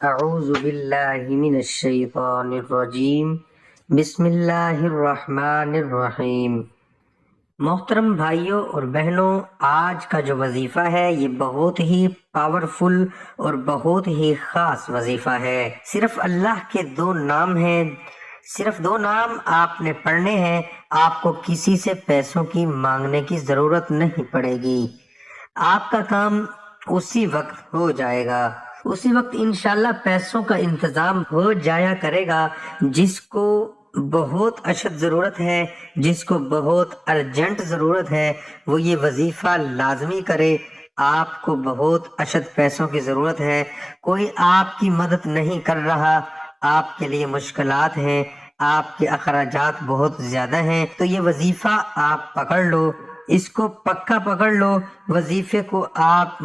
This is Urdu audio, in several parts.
اعوذ باللہ من الشیطان الرجیم بسم اللہ الرحمن الرحیم۔ محترم بھائیوں اور بہنوں، آج کا جو وظیفہ ہے یہ بہت ہی پاورفل اور بہت ہی خاص وظیفہ ہے۔ صرف اللہ کے دو نام ہیں، صرف دو نام آپ نے پڑھنے ہیں، آپ کو کسی سے پیسوں کی مانگنے کی ضرورت نہیں پڑے گی۔ آپ کا کام اسی وقت ہو جائے گا، اسی وقت انشاءاللہ پیسوں کا انتظام ہو جایا کرے گا۔ جس کو بہت اشد ضرورت ہے، جس کو بہت ارجنٹ ضرورت ہے، وہ یہ وظیفہ لازمی کرے۔ آپ کو بہت اشد پیسوں کی ضرورت ہے، کوئی آپ کی مدد نہیں کر رہا، آپ کے لیے مشکلات ہیں، آپ کے اخراجات بہت زیادہ ہیں، تو یہ وظیفہ آپ پکڑ لو، اس کو پکا پکڑ لو۔ وظیفے کو آپ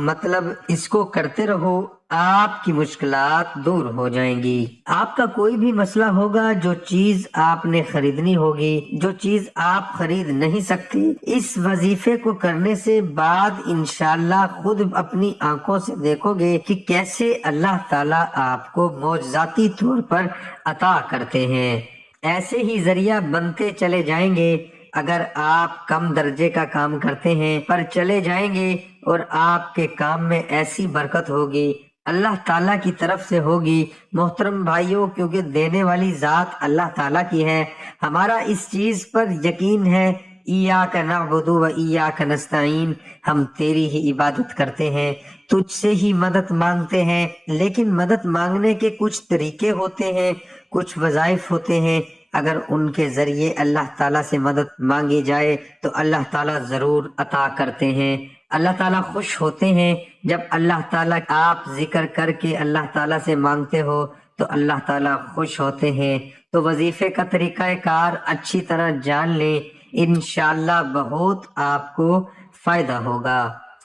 اس کو کرتے رہو، آپ کی مشکلات دور ہو جائیں گی۔ آپ کا کوئی بھی مسئلہ ہوگا، جو چیز آپ نے خریدنی ہوگی، جو چیز آپ خرید نہیں سکتی، اس وظیفے کو کرنے سے بعد انشاءاللہ خود اپنی آنکھوں سے دیکھو گے کہ کیسے اللہ تعالیٰ آپ کو معجزاتی طور پر عطا کرتے ہیں۔ ایسے ہی ذریعہ بنتے چلے جائیں گے۔ اگر آپ کم درجے کا کام کرتے ہیں پر چلے جائیں گے اور آپ کے کام میں ایسی برکت ہوگی، اللہ تعالیٰ کی طرف سے ہوگی۔ محترم بھائیوں، کیونکہ دینے والی ذات اللہ تعالیٰ کی ہے، ہمارا اس چیز پر یقین ہے۔ ایاک نعبد و ایاک نستعین، ہم تیری ہی عبادت کرتے ہیں، تجھ سے ہی مدد مانگتے ہیں۔ لیکن مدد مانگنے کے کچھ طریقے ہوتے ہیں، کچھ وظائف ہوتے ہیں، اگر ان کے ذریعے اللہ تعالیٰ سے مدد مانگی جائے تو اللہ تعالیٰ ضرور عطا کرتے ہیں۔ اللہ تعالیٰ خوش ہوتے ہیں جب اللہ تعالیٰ آپ ذکر کر کے اللہ تعالیٰ سے مانگتے ہو تو اللہ تعالیٰ خوش ہوتے ہیں۔ تو وظیفے کا طریقہ کار اچھی طرح جان لیں، انشاءاللہ بہت آپ کو فائدہ ہوگا۔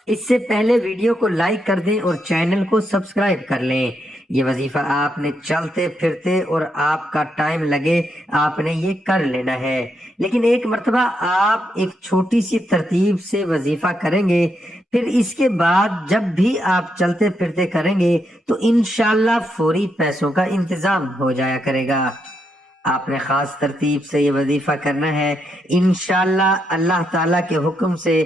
اس سے پہلے ویڈیو کو لائک کر دیں اور چینل کو سبسکرائب کر لیں۔ یہ وظیفہ آپ نے چلتے پھرتے اور آپ کا ٹائم لگے آپ نے یہ کر لینا ہے، لیکن ایک مرتبہ آپ ایک چھوٹی سی ترتیب سے وظیفہ کریں گے، پھر اس کے بعد جب بھی آپ چلتے پھرتے کریں گے تو انشاءاللہ فوری پیسوں کا انتظام ہو جایا کرے گا۔ آپ نے خاص ترتیب سے یہ وظیفہ کرنا ہے، انشاءاللہ اللہ تعالیٰ کے حکم سے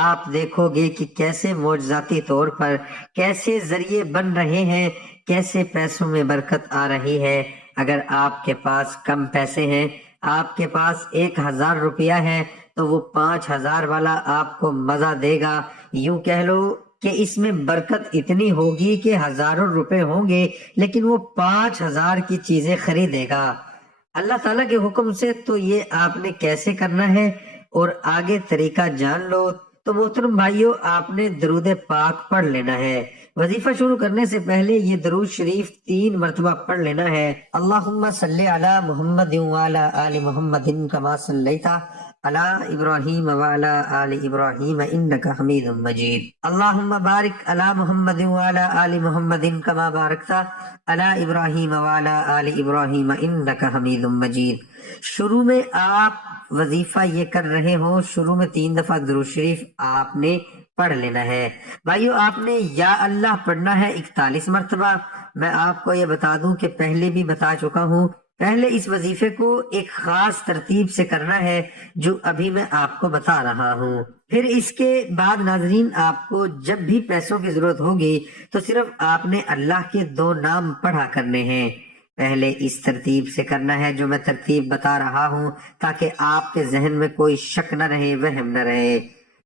آپ دیکھو گے کہ کیسے معجزاتی طور پر کیسے ذریعے بن رہے ہیں، کیسے پیسوں میں برکت آ رہی ہے۔ اگر آپ کے پاس کم پیسے ہیں، آپ کے پاس 1000 روپیہ ہے تو وہ 5000 والا آپ کو مزہ دے گا۔ یوں کہہ لو کہ اس میں برکت اتنی ہوگی کہ ہزاروں روپے ہوں گے لیکن وہ 5000 کی چیزیں خریدے گا اللہ تعالیٰ کے حکم سے۔ تو یہ آپ نے کیسے کرنا ہے اور آگے طریقہ جان لو۔ تو محترم بھائیوں، آپ نے درود پاک پڑھ لینا ہے۔ وظیفہ شروع کرنے سے پہلے یہ درود شریف 3 مرتبہ پڑھ لینا ہے۔ اللہم صلی علی محمد وعلی آل محمد کما صلیت علی ابراہیم وعلی آل ابراہیم انک حمید مجید۔ اللہم بارک علی محمد وعلی آل محمد کما بارکت علی ابراہیم وعلی آل ابراہیم انک حمید مجید۔ شروع میں آپ وظیفہ یہ کر رہے ہوں، شروع میں 3 دفعہ درود شریف آپ نے پڑھ لینا ہے۔ بھائیو، آپ نے یا اللہ پڑھنا ہے 41 مرتبہ۔ میں آپ کو یہ بتا دوں کہ پہلے بھی بتا چکا ہوں، پہلے اس وظیفے کو ایک خاص ترتیب سے کرنا ہے جو ابھی میں آپ کو بتا رہا ہوں۔ پھر اس کے بعد ناظرین، آپ کو جب بھی پیسوں کی ضرورت ہوگی تو صرف آپ نے اللہ کے 2 نام پڑھا کرنے ہیں۔ پہلے اس ترتیب سے کرنا ہے جو میں ترتیب بتا رہا ہوں، تاکہ آپ کے ذہن میں کوئی شک نہ رہے، وہم نہ رہے۔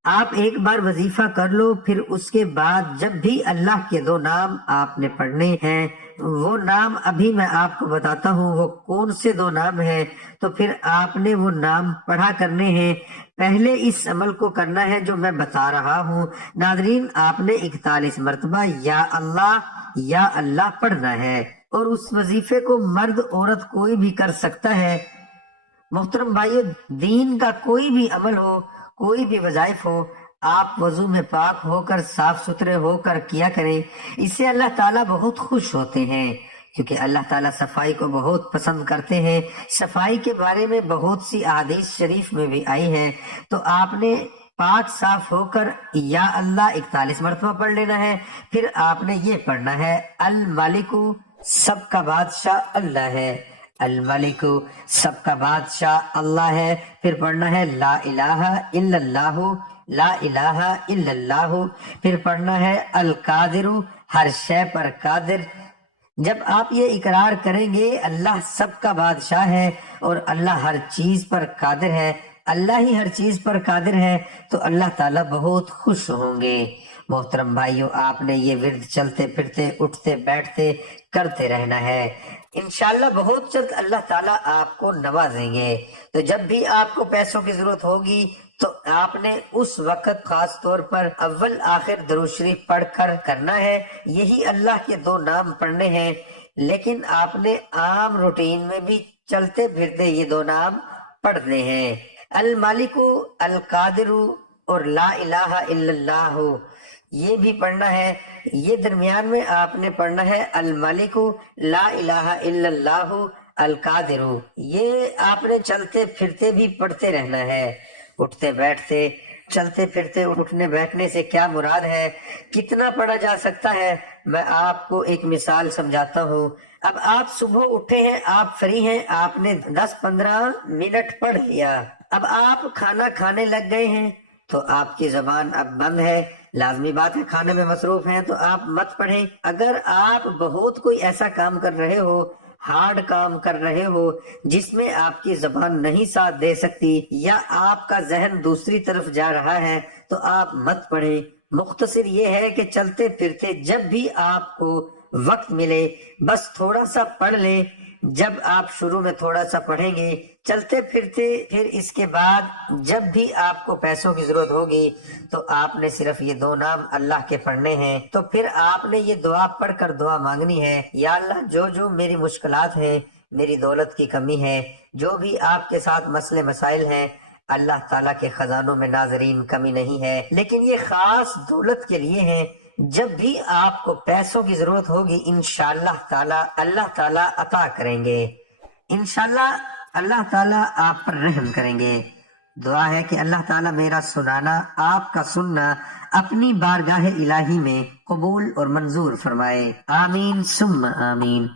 آپ ایک بار وظیفہ کر لو، پھر اس کے بعد جب بھی اللہ کے 2 نام آپ نے پڑھنے ہیں، وہ نام ابھی میں آپ کو بتاتا ہوں وہ کون سے 2 نام ہیں، تو پھر آپ نے وہ نام پڑھا کرنے ہیں۔ پہلے اس عمل کو کرنا ہے جو میں بتا رہا ہوں۔ ناظرین، آپ نے 41 مرتبہ یا اللہ پڑھنا ہے، اور اس وظیفے کو مرد عورت کوئی بھی کر سکتا ہے۔ محترم بھائیو، دین کا کوئی بھی عمل ہو، کوئی بھی وظائف ہو، آپ وضو میں پاک ہو کر، صاف ستھرے ہو کر کیا کریں، اس سے اللہ تعالیٰ بہت خوش ہوتے ہیں، کیونکہ اللہ تعالیٰ صفائی کو بہت پسند کرتے ہیں۔ صفائی کے بارے میں بہت سی احادیث شریف میں بھی آئی ہے۔ تو آپ نے پاک صاف ہو کر یا اللہ 41 مرتبہ پڑھ لینا ہے۔ پھر آپ نے یہ پڑھنا ہے، المالک سب کا بادشاہ اللہ ہے، الملک سب کا بادشاہ اللہ ہے۔ پھر پڑھنا ہے لا الہ الا اللہ، لا الہ الا اللہ۔ پھر پڑھنا ہے القادر، ہر شے پر قادر۔ جب آپ یہ اقرار کریں گے اللہ سب کا بادشاہ ہے اور اللہ ہر چیز پر قادر ہے، اللہ ہی ہر چیز پر قادر ہے، تو اللہ تعالیٰ بہت خوش ہوں گے۔ محترم بھائیوں، آپ نے یہ ورد چلتے پھرتے اٹھتے بیٹھتے کرتے رہنا ہے، انشاءاللہ بہت جلد اللہ تعالیٰ آپ کو نوازیں گے۔ تو جب بھی آپ کو پیسوں کی ضرورت ہوگی تو آپ نے اس وقت خاص طور پر اول آخر درود شریف پڑھ کر کرنا ہے، یہی اللہ کے 2 نام پڑھنے ہیں، لیکن آپ نے عام روٹین میں بھی چلتے پھرتے یہ 2 نام پڑھنے ہیں، المالک، القادر اور لا الہ الا اللہ، یہ بھی پڑھنا ہے۔ یہ درمیان میں آپ نے پڑھنا ہے الملک، لا الہ الا اللہ، القادر، یہ آپ نے چلتے پھرتے بھی پڑھتے رہنا ہے، اٹھتے بیٹھتے۔ چلتے پھرتے اٹھنے بیٹھنے سے کیا مراد ہے، کتنا پڑھا جا سکتا ہے، میں آپ کو ایک مثال سمجھاتا ہوں۔ اب آپ صبح اٹھے ہیں، آپ فری ہیں، آپ نے 10-15 منٹ پڑھ لیا، اب آپ کھانا کھانے لگ گئے ہیں تو آپ کی زبان اب بند ہے، لازمی بات ہے کھانے میں مصروف ہیں تو آپ مت پڑھیں۔ اگر آپ بہت کوئی ایسا کام کر رہے ہو، ہارڈ کام کر رہے ہو جس میں آپ کی زبان نہیں ساتھ دے سکتی یا آپ کا ذہن دوسری طرف جا رہا ہے تو آپ مت پڑھیں۔ مختصر یہ ہے کہ چلتے پھرتے جب بھی آپ کو وقت ملے بس تھوڑا سا پڑھ لیں۔ جب آپ شروع میں تھوڑا سا پڑھیں گے چلتے پھرتے، پھر اس کے بعد جب بھی آپ کو پیسوں کی ضرورت ہوگی تو آپ نے صرف یہ 2 نام اللہ کے پڑھنے ہیں، تو پھر آپ نے یہ دعا پڑھ کر دعا مانگنی ہے، یا اللہ جو میری مشکلات ہیں، میری دولت کی کمی ہے، جو بھی آپ کے ساتھ مسئلے مسائل ہیں، اللہ تعالیٰ کے خزانوں میں ناظرین کمی نہیں ہے، لیکن یہ خاص دولت کے لیے ہیں۔ جب بھی آپ کو پیسوں کی ضرورت ہوگی انشاءاللہ تعالیٰ اللہ تعالیٰ عطا کریں گے، انشاءاللہ اللہ تعالیٰ آپ پر رحم کریں گے۔ دعا ہے کہ اللہ تعالیٰ میرا سنانا، آپ کا سننا اپنی بارگاہ الہی میں قبول اور منظور فرمائے، آمین ثم آمین۔